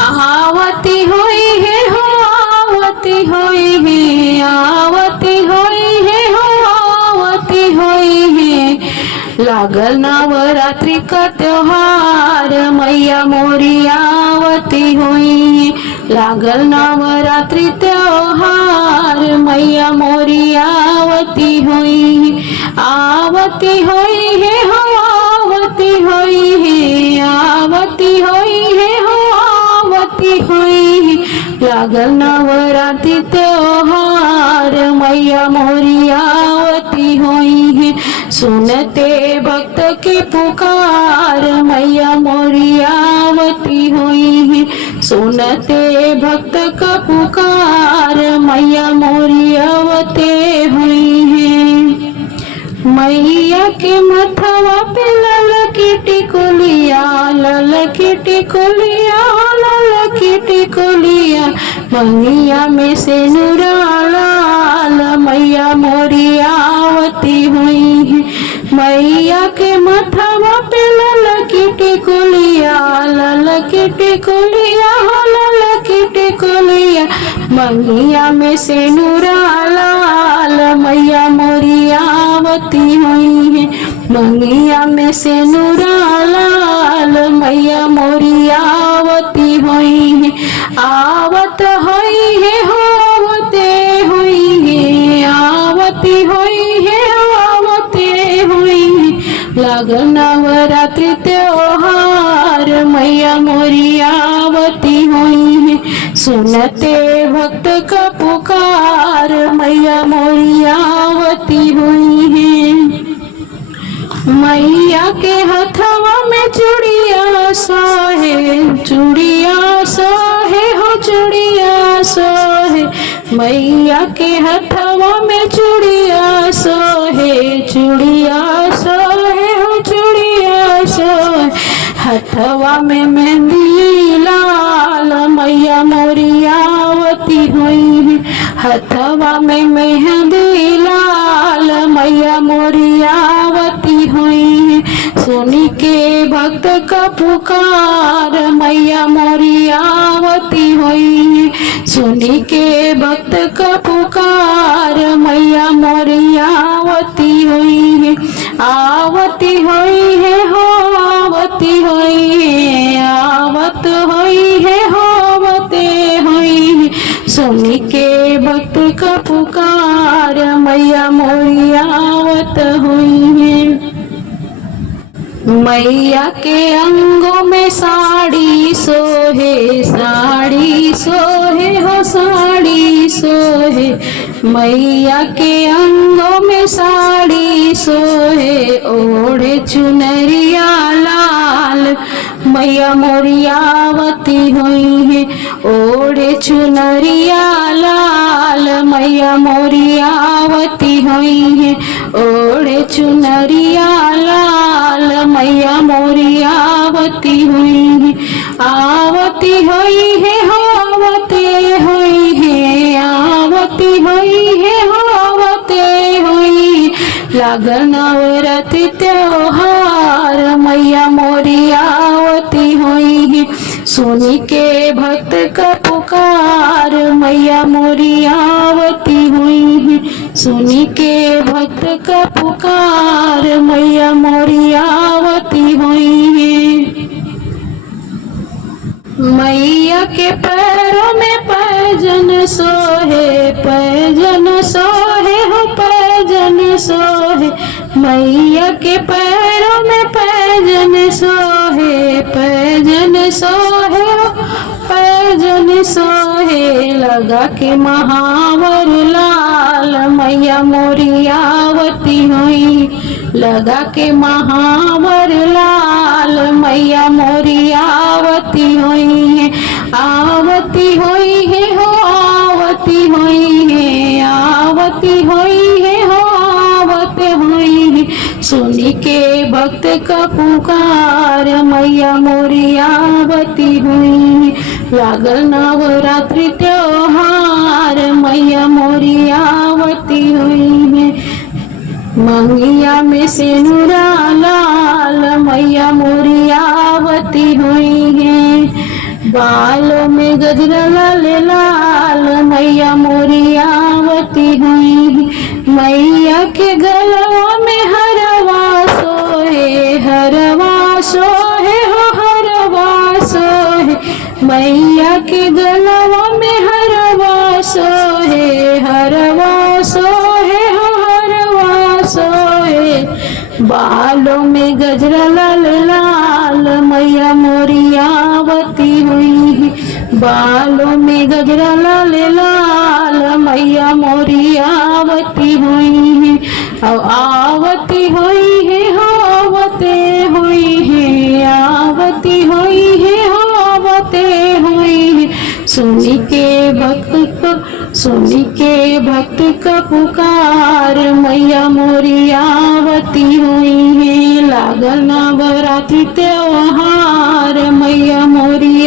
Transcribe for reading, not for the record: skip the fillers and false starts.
आवती हुई है हो, आवती हुई है, आवती हुई है हो, आवती हुई है। लागल नवरात्रि का त्योहार, मैया मोरी आवती हुई है। लागल नवरात्रि त्योहार, मैया मोरी आवती हुई है। आवती हुई है हो, आवती हुई है, आवती हुई है हो, आवती हुई है। लागल नवरात्रि त्योहार, मैया मोरी आवती हुई है। सुनते भक्त की पुकार, मैया मोरी आवती हुई है। सुनते भक्त का पुकार, मैया मोरी आवती हुई है। मैया के मथवा पे ललकी टिकुलिया, ललकी टिकुलिया, ललकी टिकुलिया। मंगिया में से नूरा लाल, मैया मोरी आवती हुई है। मैया के मथवा पे ललकी टिकुलिया, ललकी टिकुलिया, ललकी टिकुलिया। मंगिया में से नूरा लाल, मैया मोरी आवती हुई है। मंगिया में से नूरा लाल, मैया मोरी आवती हुई है। आवत हुई है हो, आवते हुई है, आवती हुई है, आवते हुई है। लागल नवरात्रि त्योहार, मैया मोरी आवती हुई है। सुनते भक्त का पुकार, मैया मोरी आवती हुई है। मैया के हथवा में चूड़िया सोहे, चूड़िया सोहे हो, चूड़िया सोहे। मैया के हथवा में चूड़िया सोहे, चूड़िया सोहे हो, चूड़िया सोहे। हथवा में मेहंदी लाल, मैया मोरी आवती हुई है। हथवा में मेहंदी लाल, मैया मोरी आवती हुई है। सुनी के भक्त का पुकार, मैया मोरी आवती हुई है। सुनी के भक्त का पुकार, मैया मोरी आवती हुई है। आवती हुई है हो, आवती हुई है, आवत हुई है हो, आवते हुई है। सुनी के भक्त का पुकार, मैया मोरी आवत हुई है। मैया के अंगों में साड़ी सोहे, साड़ी सोहे हो, साड़ी सोहे। मैया के अंगों में साड़ी सोहे, ओढ़े चुनरिया लाल, मैया मोरी आवती हुई है। ओढ़े चुनरिया लाल, मैया मोरी आवती हुई है। ओढ़े चुनरिया लाल, मैया मोरी आवती हुई है। आवती हुई है हो, आवती हुई है, आवती हुई है हो, आवती हुई। लागल नवरात्रि त्योहार, मैया मोरी आवती हुई है। सुनी के भक्त का पुकार, मैया मोरी आवती हुई है। सुनी के भक्त का पुकार, मैया मोरी आवती हुई है। मैया के पैरों में पैजन सोहे, पैजन सोहे हो, पैजन सोहे। मैया के पैरों में पैजन सोहे, पैजन सोहे हो, पैजन सोहे। लगा के महावर लाल, मैया मोरी आवती हुई। लगा के महावर लाल, मैया मोरी आवती हुई है। आवती हुई है हो, आवती हुई है, आवती हुई है हो, आवती हुई है। सुनी के भक्त का पुकार, मैया मोरी आवती हुई है। लागल नवरात्रि त्योहार, मैया मोरी आवती हुई है। मंगिया में से नूरा लाल, मैया मोरी आवती हुई है। बालों में गजरा लाल लाल मैया मोरी आवती हुई। मैया के गलवा में हरवा सोहे हो हरवा सोहे। मैया के गलवा में हरवा सोहे हो हरवा सोहे। बालों में गजरा लाल लाल मैया मोरी आवती हुई। बालों में गजरा लाल लाल मैया मोरी आवती हुई। अब आवती हुई है हो आवते हुई है आवती हुई है हो आवते हुई है। सुनी के भक्त का पुकार मैया मोरी आवती हुई है। लागल नवरात्रि त्योहार मैया मोरी